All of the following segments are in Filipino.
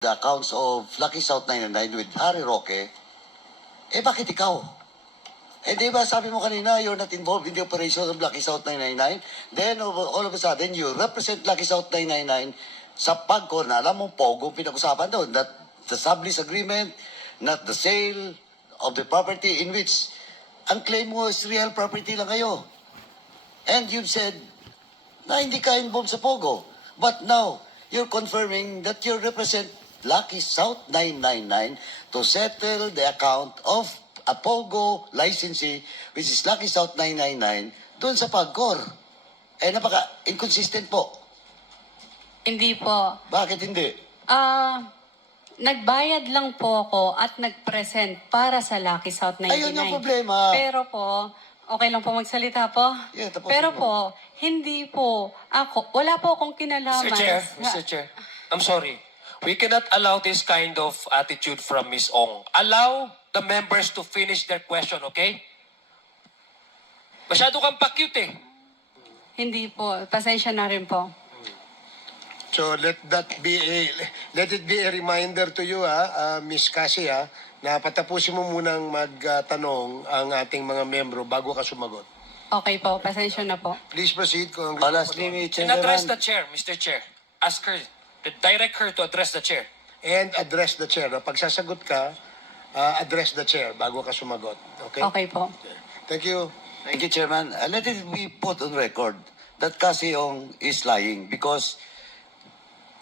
the accounts of Lucky South 99 with Harry Roque, bakit ikaw? Di ba sabi mo kanina, you're not involved in the operation of Lucky South 999? Then, all of a sudden, you represent Lucky South 999 sa PAGCOR na alam mong pogo pinag-usapan doon. Not the sublease agreement, not the sale of the property in which ang claim mo is real property lang kayo. And you've said na hindi ka involved sa pogo. But now, you're confirming that you represent Lucky South 999 to settle the account of a POGO licensee, which is Lucky South 999, doon sa PAGCOR. Napaka-inconsistent po. Hindi po. Bakit hindi? Nagbayad lang po ako at nag-present para sa Lucky South 99. Ayun yung problema. Pero po, okay lang po magsalita po? Yeah, tapusin Pero mo. po, hindi po ako, wala po akong kinalaman. Mr. Chair, I'm sorry. We cannot allow this kind of attitude from Ms. Ong. Allow the members to finish their question, okay? Masyado kang pa-cute eh. Hindi po, pasensya na rin po. So let it be a reminder to you, Miss Cassie, na patapusin mo munang magtanong ang ating mga membro bago ka sumagot. Okay po, pasensya na po. Please proceed. Lastly, And address the chair, Mr. Chair. Ask her, direct her to address the chair. And address the chair. Pag sasagot ka, address the chair bago ka sumagot. Okay? Okay po. Thank you. Thank you, Chairman. Let it be put on record that Cassie Ong is lying because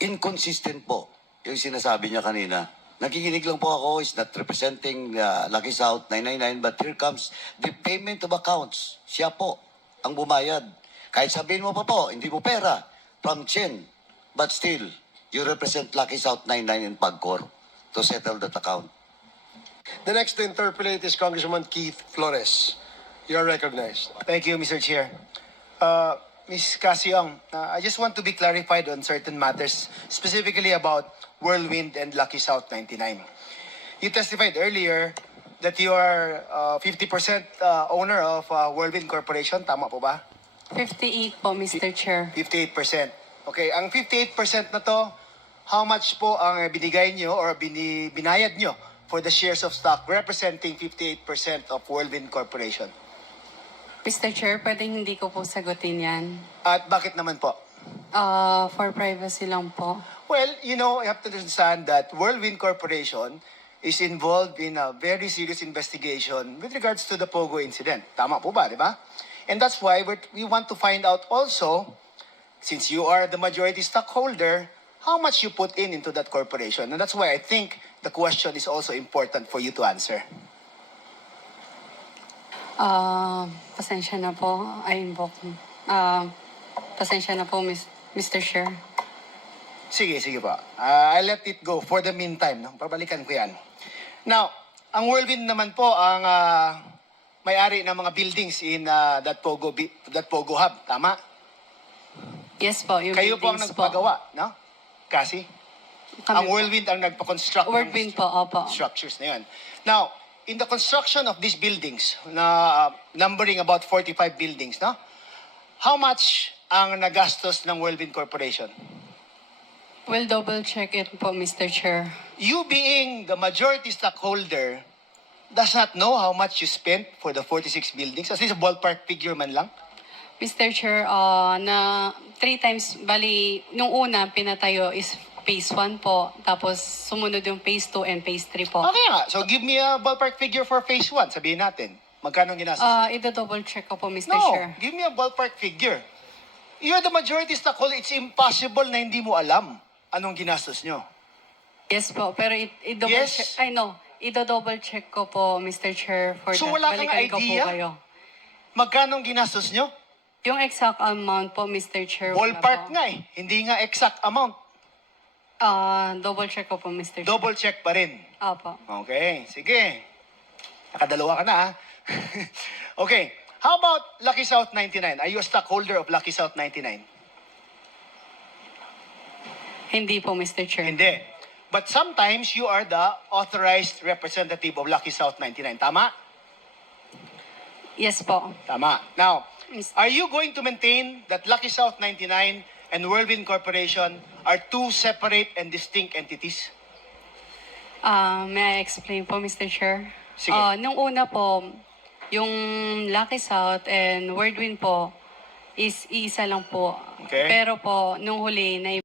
inconsistent po yung sinasabi niya kanina. Nakikinig lang po ako, is not representing Lucky South 999, but here comes the payment of accounts. Siya po ang bumayad. Kahit sabihin mo pa po, hindi mo pera from Chen, but still, you represent Lucky South 99 in PAGCOR to settle that account. The next to interpolate is Congressman Keith Flores. You are recognized. Thank you, Mr. Chair. Ms. Casiong, I just want to be clarified on certain matters, specifically about Whirlwind and Lucky South 99. You testified earlier that you are 50% owner of Whirlwind Corporation. Tama po ba? 58 po, Mr. Chair. 58%. Okay, ang 58% na to, how much po ang binigay nyo or binayad nyo for the shares of stock representing 58% of Whirlwind Corporation? Mr. Chair, pwedeng hindi ko po sagutin yan. At bakit naman po? For privacy lang po. Well, you know, you have to understand that Whirlwind Corporation is involved in a very serious investigation with regards to the Pogo incident. Tama po ba, di ba? And that's why we want to find out also, since you are the majority stockholder, how much you put into that corporation. And that's why I think the question is also important for you to answer. Pasensya na po. I invoke. Pasensya na po, Mr. Chair. Sige po. I'll let it go for the meantime. No? Pabalikan ko yan. Now, ang Whirlwind naman po ang may-ari ng mga buildings in that Pogo Hub. Tama? Yes po, yung Kayo po ang buildings po. nagpagawa, no? Kasi? Kami Ang po. Whirlwind ang nagpa-construct Whirlwind po, opo. structures na yun. Now, in the construction of these buildings, na numbering about 45 buildings, no? How much ang nagastos ng Whirlwind Corporation? We'll double check it po, Mr. Chair. You being the majority stockholder does not know how much you spent for the 46 buildings? At least a ballpark figure man lang? Mr. Chair, na 3 times, bali, nung una pinatayo is phase 1 po, tapos sumunod yung phase 2 and phase 3 po. Okay nga. So give me a ballpark figure for phase 1. Sabihin natin. Magkano ang ginastos? Ito-double check ko po, Mr. No, Chair. give me a ballpark figure. You're the majority stockholder. It's impossible na hindi mo alam anong ginastos nyo. Yes po, pero i-double Yes? check, i-double check ko po, Mr. Chair, for So that. wala kang Balikan ko po idea? kayo. Magkano ang ginastos nyo? Yung exact amount po, Mr. Chair, wala Ballpark po. nga eh. Hindi nga exact amount. Double check ko po, Mr. Chair. Double check pa rin. Opo. Okay, sige. Nakadalawa ka na ha. Okay, how about Lucky South 99? Are you a stockholder of Lucky South 99? Hindi po, Mr. Chair. Hindi. But sometimes you are the authorized representative of Lucky South 99. Tama? Yes po. Tama. Now, Yes. are you going to maintain that Lucky South 99 and Whirlwind Corporation are two separate and distinct entities? May I explain po, Mr. Chair? Sige. Nung una po, yung Lucky South and Whirlwind po is isa lang po. Okay. Pero po, nung huli, na